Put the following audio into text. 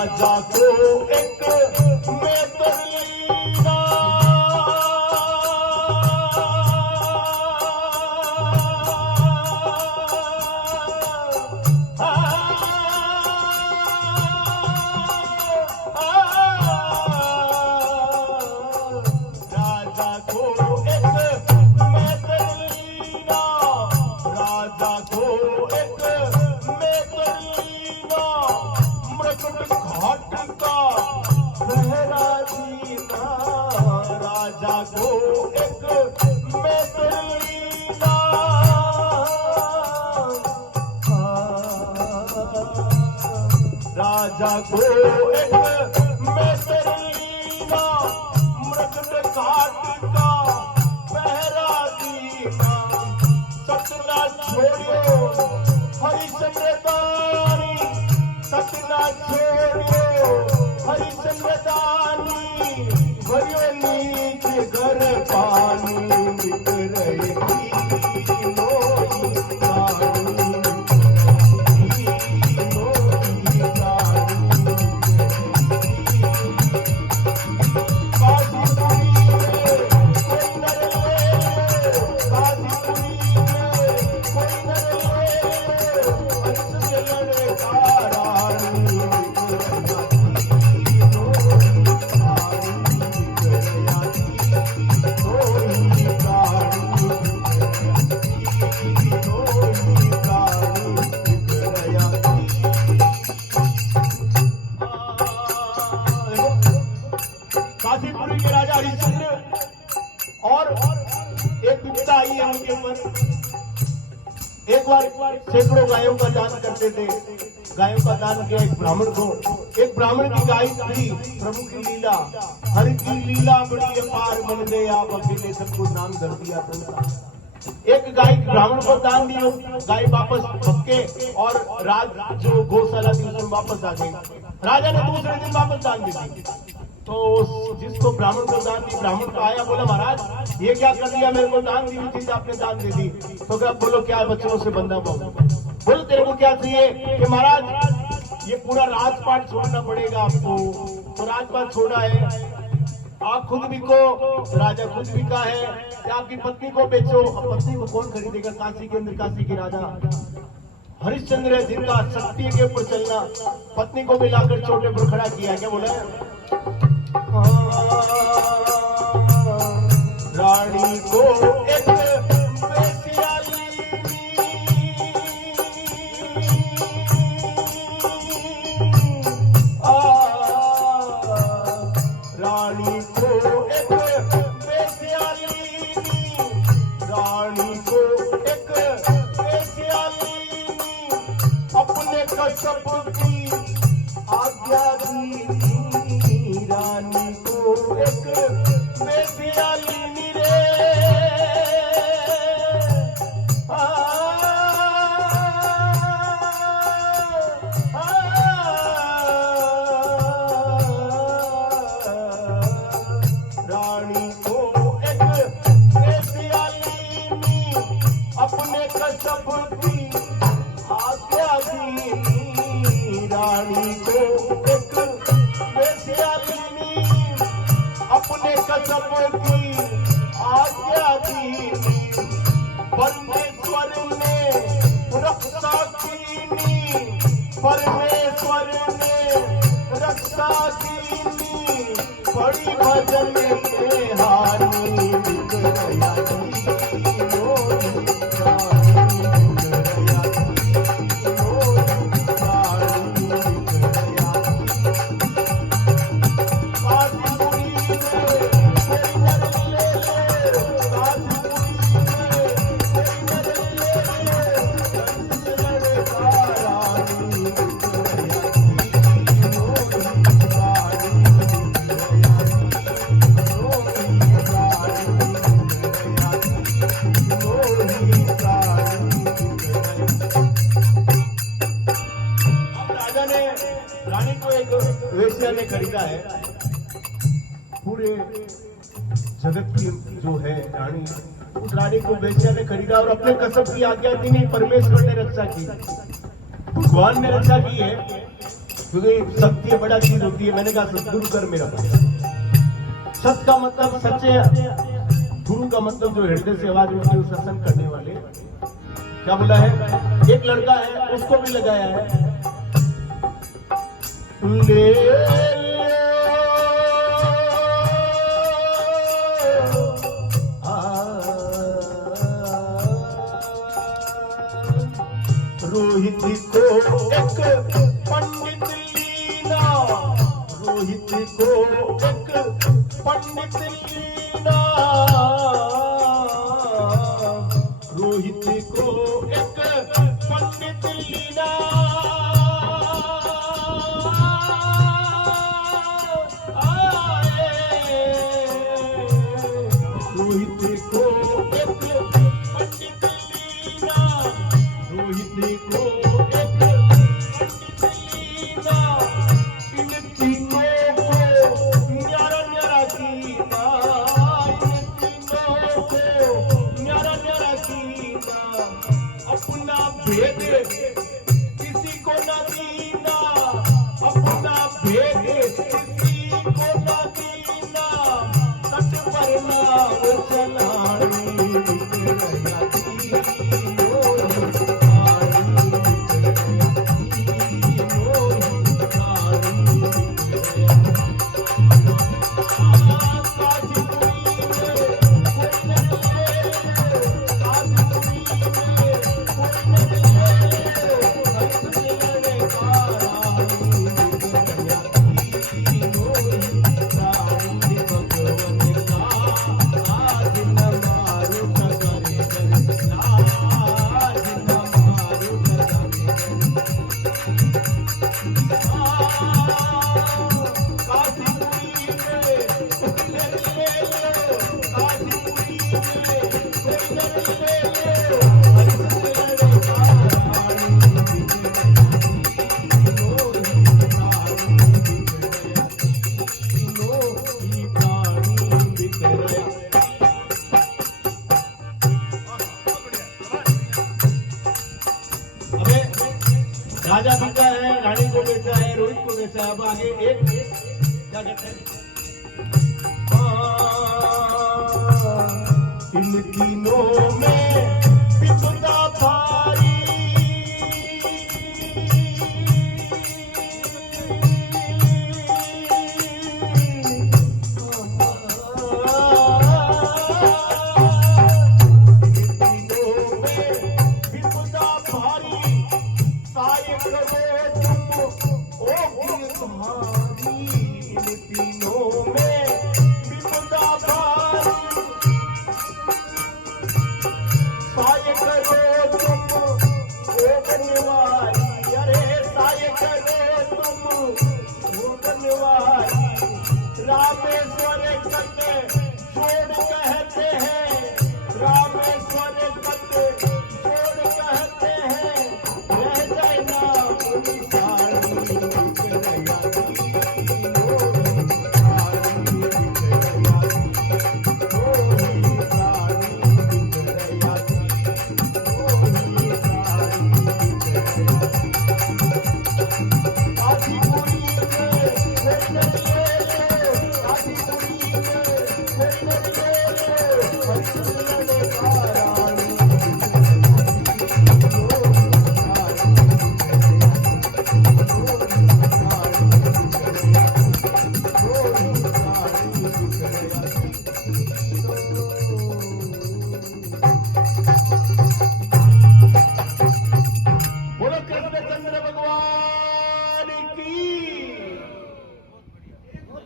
राजा को एक मैं तरलीना राजा को एक मैं तरलीना राजा को एक मैं तरलीना मृकट घाट का पहरा दीना राजा को एक मैं तरलीना राजा को एक मैं तरलीना मृकट घाट का पहरा दीना सतना छोड़ियो हरिश्चंद्र दानी सतना छोड़ियो हरिश्चंद्र दानी भरियो नीच घर पानी बिक रहेगी नोई रानी नोई रानी काशीपुरी में कोई नर ले काशीपुरी में कोई नर ले हंस के लड़का रानी बिक रहेगी नोई रानी बिक रहेगी नोई रानी काशीपुरी के राजा हरिश्चंद्र और एक विपदा आई है उनके ऊपर। एक बार सैकड़ों गायों का दान करते थे। गायों का दान किया एक ब्राह्मण को। एक ब्राह्मण की गाय थी। प्रभु की लीला, हरि की लीला बड़ी अपार, बन गए आप अकेले सबको नाम धर दिया संसार। एक गाय ब्राह्मण को दान दी, गाय वापस भटके और राज जो गौशाला थी उसमें वापस आ गई। राजा ने दूसरे दिन वापस दान दी थी। तो जिसको ब्राह्मण को दान दी, ब्राह्मण को आया, बोला महाराज ये क्या कर दिया, मेरे को दान दी हुई चीज आपने दान दे दी। तो क्या बोलो क्या बच्चों से बंदा बोलो तेरे को क्या चाहिए कि महाराज ये पूरा राजपाट छोड़ना पड़ेगा आपको। तो राजपाट छोड़ा है, आप खुद बिको, राजा खुद बिका है कि आपकी पत्नी को बेचो। अब पत्नी को कौन खरीदेगा? काशी के अंदर काशी के राजा हरिश्चंद्र है जिनका शक्ति के ऊपर चलना। पत्नी को मिलाकर छोटे पर खड़ा किया। क्या बोला? रानी को एक बेसियाली रानी को एक बेसियाली रानी को एक बेसियाली अपने कसब की आज्ञा दी। रानी को एक बेसियाली रे रानी को एक बेसियाली अपने कसब की आज्ञा दी। रानी को एक बेसियाली अपने कसब की आज्ञा दी। परमेश्वर ने रक्षा कीनी, परमेश्वर ने रक्षा कीनी, बड़ी भजन के हानि बिक गया जी नोई रानी बिक गया जी नोई रानी बिक गया। काशीपुरी में कोई नर ले काशीपुरी में कोई नर ले हंस लड़का रानी बिक गया जी नोई रानी बिक गया नोई रानी बिक गया नोई रानी बिक गया। अब राजा ने रानी को एक वेश्या ने खरीदा है। पूरे जगत की जो है रानी, उस रानी को वेश्या ने खरीदा और अपने कसब की आज्ञा दी नहीं, परमेश्वर ने रक्षा की, भगवान ने रक्षा की है। क्योंकि शक्ति बड़ा चीज होती है। मैंने कहा सदगुरु कर मेरा सत का मतलब सच्चे, गुरु का मतलब जो हृदय से आवाज उठती है, सत्संग करने वाले। क्या बोला है? एक लड़का है, उसको भी लगाया है, ले रोहित को एक पंडित लीना, रोहित को एक पंडित लीना, रोहित को एक पंडित लीना, रोहित को एक पंडित लीना, रोहित को एक पंडित लीना, इन तीनों को न्यारा न्यारा कीना, इन तीनों को न्यारा न्यारा कीना, अपना भेद किसी को न दीना, अपना भेद किसी को न दीना, तट पर नाव चलानी राजा बिका है, रानी को बेचा है, रोहित को बेचा है। अब आगे एक क्या कहते हैं, इन तीनों में विपदा भारी, रामेश्वर